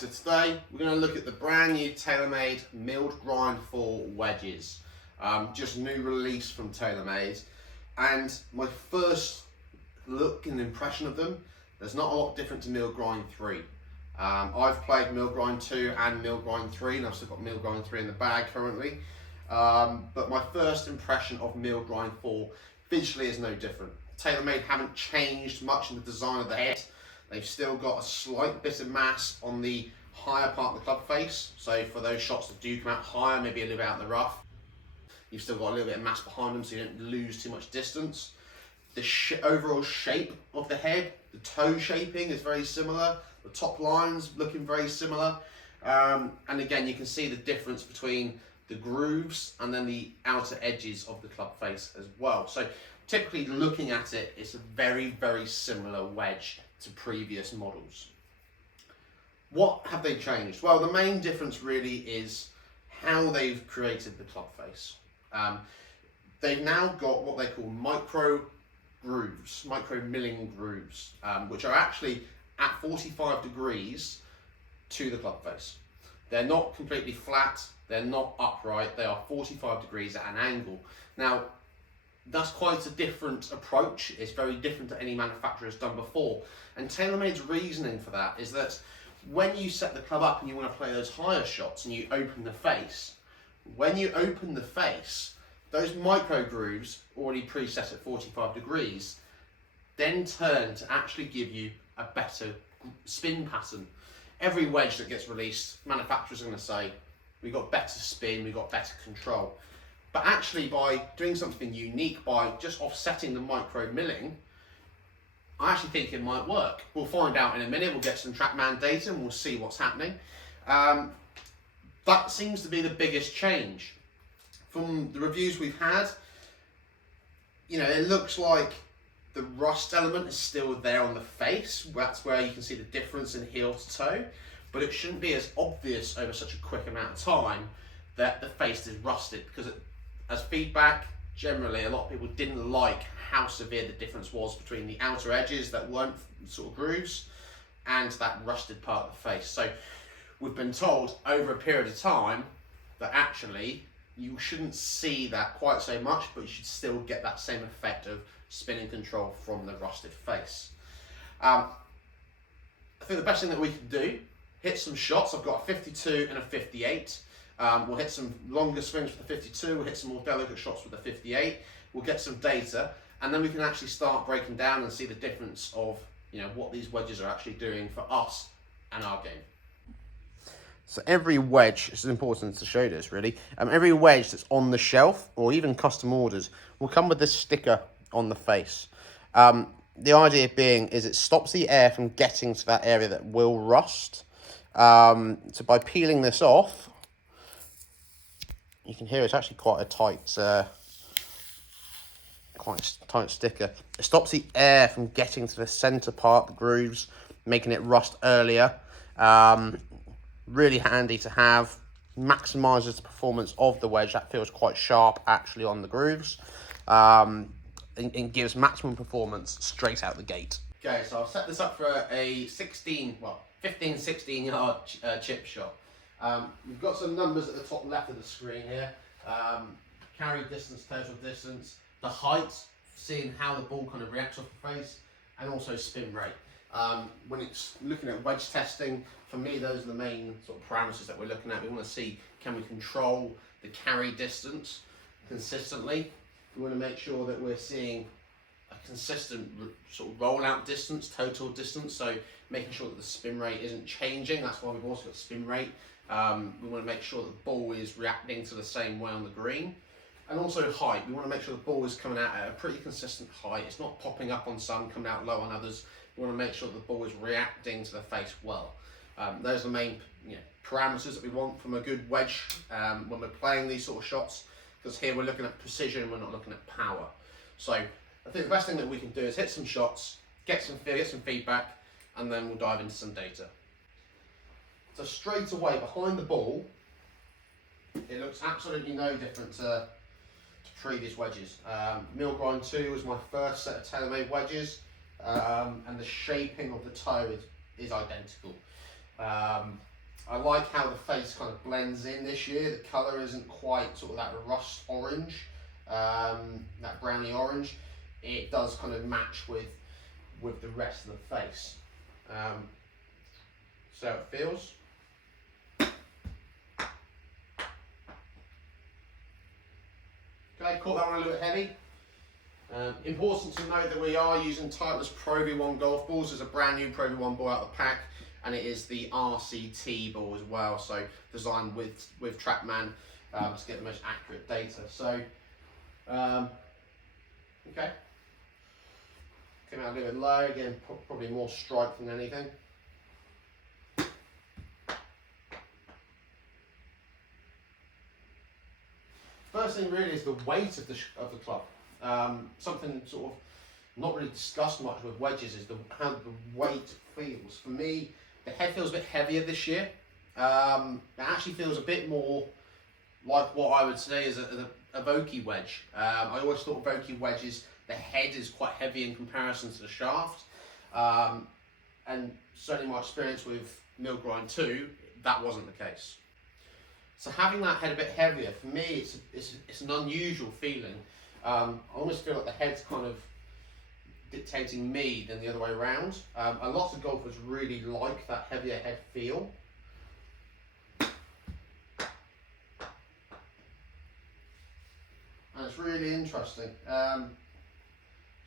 so today we're going to look at the brand new Taylormade milled grind 4 wedges. Just new release from Taylormade, and my first look and impression of them, there's not a lot different to milled grind 3. I've played milled grind 2 and milled grind 3, and I've still got milled grind 3 in the bag currently. But my first impression of milled grind 4 visually is no different. Taylormade haven't changed much in the design of the head. They've still got a slight bit of mass on the higher part of the club face. So for those shots that do come out higher, maybe a little bit out in the rough, you've still got a little bit of mass behind them so you don't lose too much distance. The overall shape of the head, the toe shaping is very similar. The top line's looking very similar. And again, you can see the difference between the grooves and then the outer edges of the club face as well. So typically looking at it, it's a very, very similar wedge to previous models. What have they changed? Well, the main difference really is how they've created the club face. They've now got what they call micro grooves, micro milling grooves, which are actually at 45 degrees to the club face. They're not completely flat, they're not upright, they are 45 degrees at an angle. Now, that's quite a different approach. It's very different to any manufacturer has done before. And Taylormade's reasoning for that is that when you set the club up and you want to play those higher shots and you open the face, when you open the face, those micro grooves, already preset at 45 degrees, then turn to actually give you a better spin pattern. Every wedge that gets released, manufacturers are going to say, we've got better spin, we've got better control. But actually, by doing something unique, by just offsetting the micro milling, I actually think it might work. We'll find out in a minute. We'll get some TrackMan data and we'll see what's happening. That seems to be the biggest change. From the reviews we've had, you know, it looks like the rust element is still there on the face. That's where you can see the difference in heel to toe. But it shouldn't be as obvious over such a quick amount of time that the face is rusted, because as feedback, generally a lot of people didn't like how severe the difference was between the outer edges that weren't sort of grooves and that rusted part of the face. So we've been told over a period of time that actually you shouldn't see that quite so much, but you should still get that same effect of spinning control from the rusted face. I think the best thing that we can do, hit some shots. I've got a 52 and a 58. We'll hit some longer swings with the 52, we'll hit some more delicate shots with the 58, we'll get some data, and then we can actually start breaking down and see the difference of, you know, what these wedges are actually doing for us and our game. So every wedge, it's important to show this really, every wedge that's on the shelf or even custom orders will come with this sticker on the face. The idea being is it stops the air from getting to that area that will rust. So by peeling this off, you can hear it's actually quite a tight sticker. It stops the air from getting to the center part, the grooves, making it rust earlier. Really handy to have. Maximizes the performance of the wedge. That feels quite sharp actually on the grooves. And gives maximum performance straight out the gate. Okay, so I've set this up for a 15, 16 yard chip shot. We've got some numbers at the top left of the screen here. Carry distance, total distance, the height, seeing how the ball kind of reacts off the face, and also spin rate. When it's looking at wedge testing, for me those are the main sort of parameters that we're looking at. We want to see, can we control the carry distance consistently? We want to make sure that we're seeing a consistent sort of rollout distance, total distance, so making sure that the spin rate isn't changing. That's why we've also got spin rate. We want to make sure that the ball is reacting to the same way on the green. And also height. We want to make sure the ball is coming out at a pretty consistent height. It's not popping up on some, coming out low on others. We want to make sure that the ball is reacting to the face well. Those are the main parameters that we want from a good wedge when we're playing these sort of shots, because here we're looking at precision, we're not looking at power. So I think the best thing that we can do is hit some shots, get some feedback, and then we'll dive into some data. So straight away behind the ball, it looks absolutely no different to previous wedges. Mill Grind 2 was my first set of Taylormade wedges, and the shaping of the toe is identical. I like how the face kind of blends in this year. The colour isn't quite sort of that rust orange, that browny orange. It does kind of match with the rest of the face. So it feels. Okay, caught that one a little bit heavy. Important to note that we are using Titleist Pro V1 golf balls. There's a brand new Pro V1 ball out of the pack, and it is the RCT ball as well, so designed with TrackMan to get the most accurate data. So, okay. Came out a little bit low, again, probably more strike than anything. First thing really is the weight of the club. Something sort of not really discussed much with wedges is how the weight feels. For me, the head feels a bit heavier this year. It actually feels a bit more like what I would say is a Vokey wedge. I always thought Vokey wedges, the head is quite heavy in comparison to the shaft. And certainly my experience with Mill Grind 2, that wasn't the case. So having that head a bit heavier, for me, it's an unusual feeling. I almost feel like the head's kind of dictating me than the other way around. A lot of golfers really like that heavier head feel. And it's really interesting.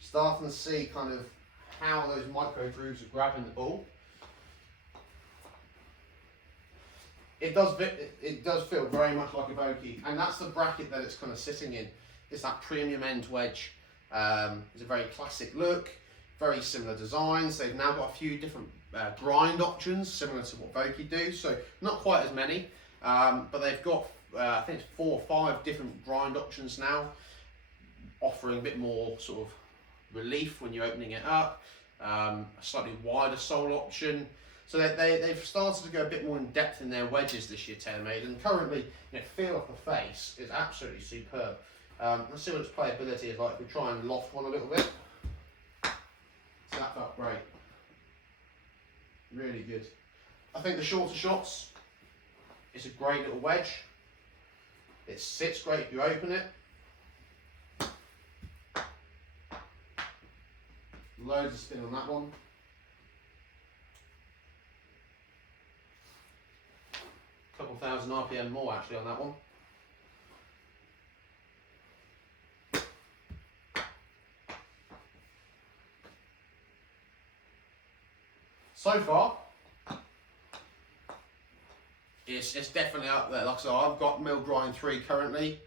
Starting to see kind of how those micro grooves are grabbing the ball. It does feel very much like a Vokey, and that's the bracket that it's kind of sitting in. It's that premium end wedge. It's a very classic look, very similar designs. They've now got a few different grind options, similar to what Vokey do, so not quite as many, but they've got, I think it's 4 or 5 different grind options now, offering a bit more sort of relief when you're opening it up, a slightly wider sole option. So they've started to go a bit more in depth in their wedges this year, Taylormade, and currently, feel off the face is absolutely superb. Let's see what its playability is like if we try and loft one a little bit. So that felt great. Really good. I think the shorter shots, it's a great little wedge. It sits great if you open it. Loads of spin on that one. Couple thousand RPM more actually on that one. So far, it's definitely up there. Like I said, I've got Mill Grind 3 currently.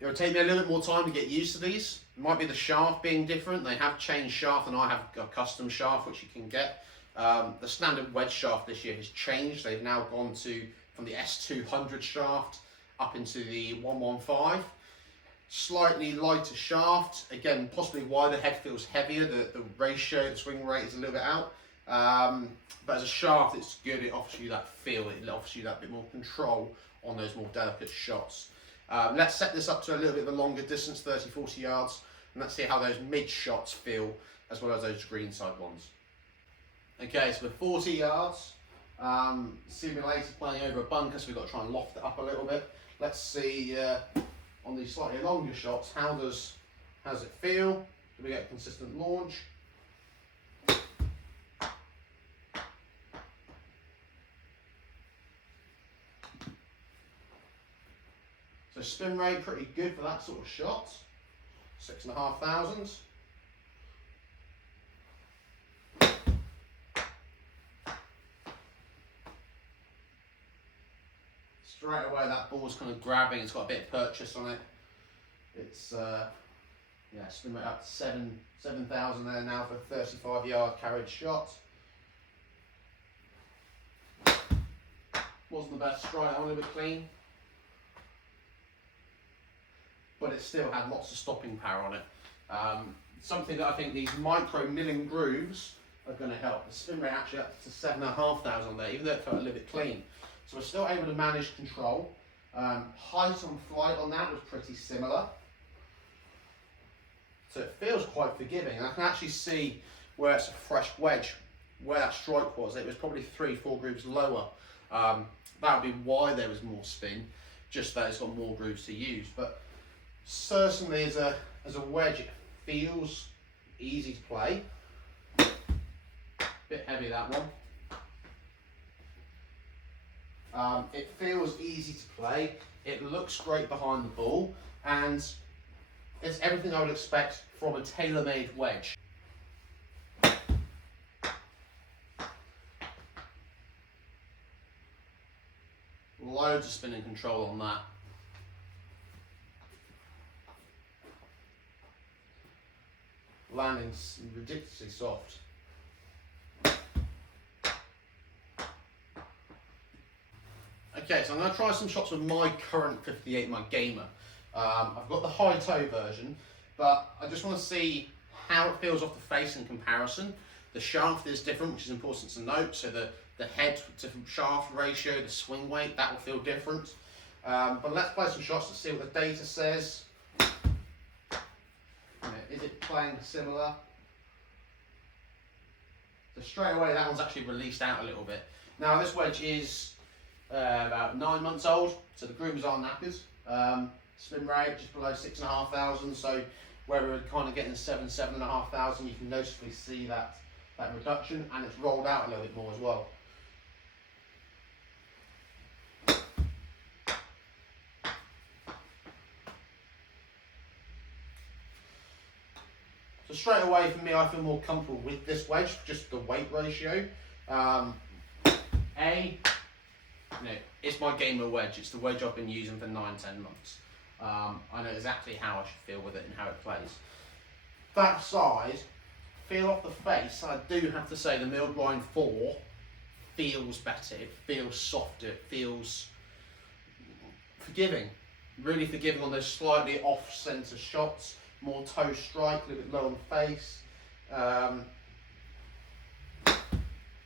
It will take me a little bit more time to get used to these. It might be the shaft being different. They have changed shaft, and I have a custom shaft which you can get. The standard wedge shaft this year has changed. They've now gone from the S200 shaft up into the 115. Slightly lighter shaft. Again, possibly why the head feels heavier. The ratio, the swing rate is a little bit out. But as a shaft, it's good. It offers you that feel. It offers you that bit more control on those more delicate shots. Let's set this up to a little bit of a longer distance, 30-40 yards, and let's see how those mid shots feel, as well as those greenside ones. Okay, so we're 40 yards, simulator playing over a bunker, so we've got to try and loft it up a little bit. Let's see on these slightly longer shots, how does it feel? Do we get a consistent launch? So spin rate pretty good for that sort of shot, 6,500. Straight away that ball's kind of grabbing, it's got a bit of purchase on it. It's yeah, spin rate up to 7,000 there now for a 35-yard carriage shot. Wasn't the best strike, only a bit clean. But it still had lots of stopping power on it. Something that I think these micro milling grooves are going to help. The spin rate actually up to 7,500 there, even though it felt a little bit clean. So we're still able to manage control. Height on flight on that was pretty similar. So it feels quite forgiving. And I can actually see where it's a fresh wedge. where that strike was, it was probably 3-4 grooves lower. That would be why there was more spin, just that it's got more grooves to use. But certainly as a wedge, it feels easy to play. Bit heavy, that one. It feels easy to play. It looks great behind the ball, and it's everything I would expect from a Taylormade wedge. Loads of spinning control on that. Landing's ridiculously soft. Okay, so I'm going to try some shots with my current 58, my gamer. I've got the high toe version, but I just want to see how it feels off the face in comparison. The shaft is different, which is important to note, so the head to shaft ratio, the swing weight, that will feel different. But let's play some shots to see what the data says. Is it playing similar? So straight away, that one's actually released out a little bit. Now this wedge is about 9 months old, so the grooves are knackered. Spin rate just below 6,500, so where we were kind of getting 7,500, you can noticeably see that reduction, and it's rolled out a little bit more as well. So straight away for me, I feel more comfortable with this wedge, just the weight ratio. It's my gamer wedge. It's the wedge I've been using for 9-10 months. I know exactly how I should feel with it and how it plays. That side, feel off the face, I do have to say the mill grind 4 feels better. It feels softer. It feels forgiving. Really forgiving on those slightly off-centre shots. More toe strike, a little bit low on the face.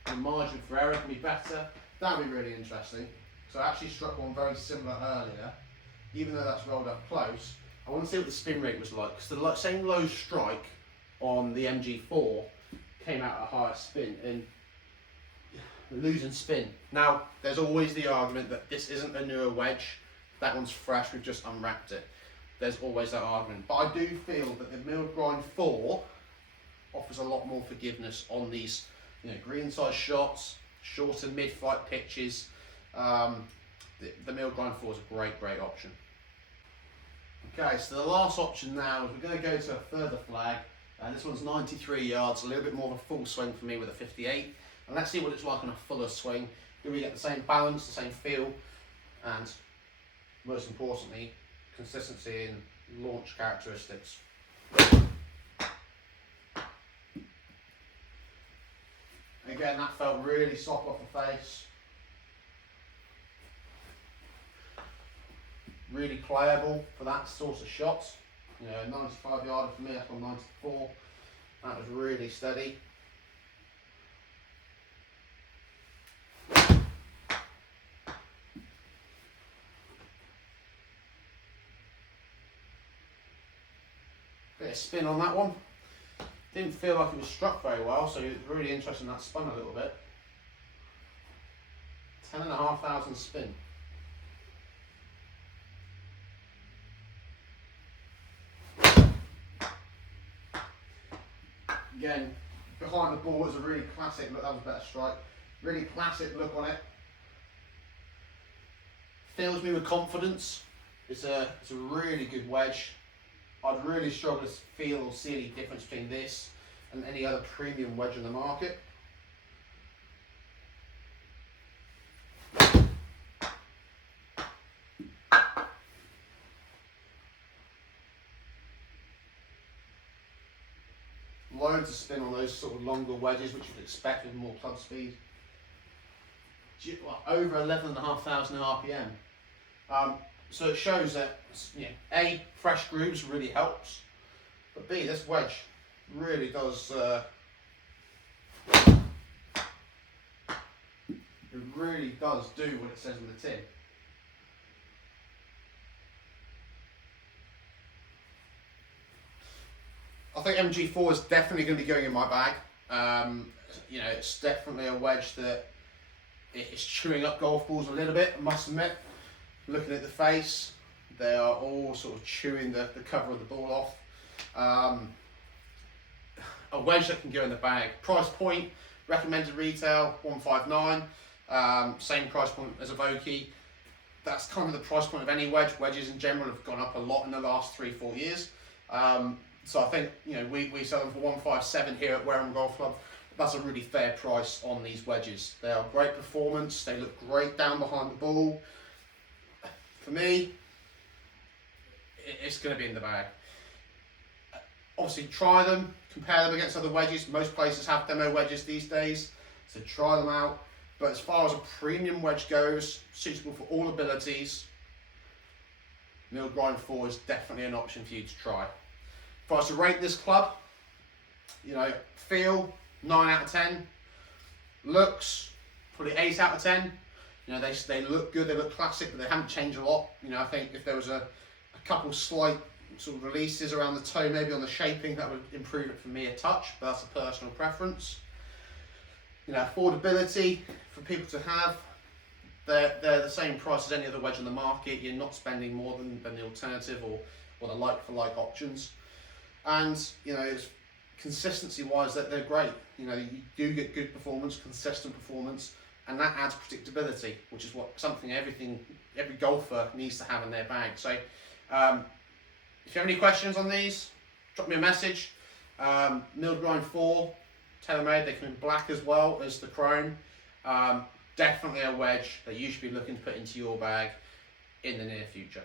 The margin for error can be better. That would be really interesting. So I actually struck one very similar earlier, even though that's rolled up close. I want to see what the spin rate was like, because the same low strike on the MG4 came out at a higher spin, and losing spin. Now, there's always the argument that this isn't a newer wedge, that one's fresh, we've just unwrapped it. There's always that argument. But I do feel that the milled grind 4 offers a lot more forgiveness on these green size shots, shorter mid-flight pitches. The milled grind 4 is a great option. Okay, so the last option now is we're going to go to a further flag. This one's 93 yards, a little bit more of a full swing for me with a 58. And let's see what it's like on a fuller swing. Do we get the same balance, the same feel, and most importantly, consistency in launch characteristics. Again, that felt really soft off the face. Really playable for that sort of shot. 95 yarder for me, that's on 94. That was really steady. Bit of spin on that one. Didn't feel like it was struck very well, so it was really interesting that spun a little bit. 10,500 spin. Again, behind the ball is a really classic look. That was a better strike. Really classic look on it. Fills me with confidence. It's a really good wedge. I'd really struggle to feel or see any difference between this and any other premium wedge on the market. Loads of spin on those sort of longer wedges, which you'd expect with more club speed. Over 11,500 RPM. So it shows that A, fresh grooves really helps, but B, this wedge really does it really does do what it says on the tin. I think MG4 is definitely going to be going in my bag. You know, it's definitely a wedge that it's chewing up golf balls a little bit, I must admit. Looking at the face, they are all sort of chewing the cover of the ball off. A wedge that can go in the bag. Price point, recommended retail, $159. Same price point as a Vokey. That's kind of the price point of any wedge. Wedges in general have gone up a lot in the last 3-4 years. So I think, you know, we sell them for $157 here at Wareham Golf Club. That's a really fair price on these wedges. They are great performance. They look great down behind the ball. For me, it's going to be in the bag. Obviously, try them, compare them against other wedges. Most places have demo wedges these days, so try them out. But as far as a premium wedge goes, suitable for all abilities, milled grind 4 is definitely an option for you to try. If I was to rate this club, you know, feel 9 out of 10, looks probably 8 out of 10. You know, they look good, they look classic, but they haven't changed a lot. You know, I think if there was a couple slight sort of releases around the toe, maybe on the shaping, that would improve it for me a touch, but that's a personal preference. You know, affordability for people to have, they're the same price as any other wedge on the market. You're not spending more than the alternative or the like-for-like options. And, you know, consistency-wise, they're great. You know, you do get good performance, consistent performance, and that adds predictability, which is something every golfer needs to have in their bag. So, if you have any questions on these, drop me a message. Milled grind 4, Taylormade, they come in black as well as the chrome. Definitely a wedge that you should be looking to put into your bag in the near future.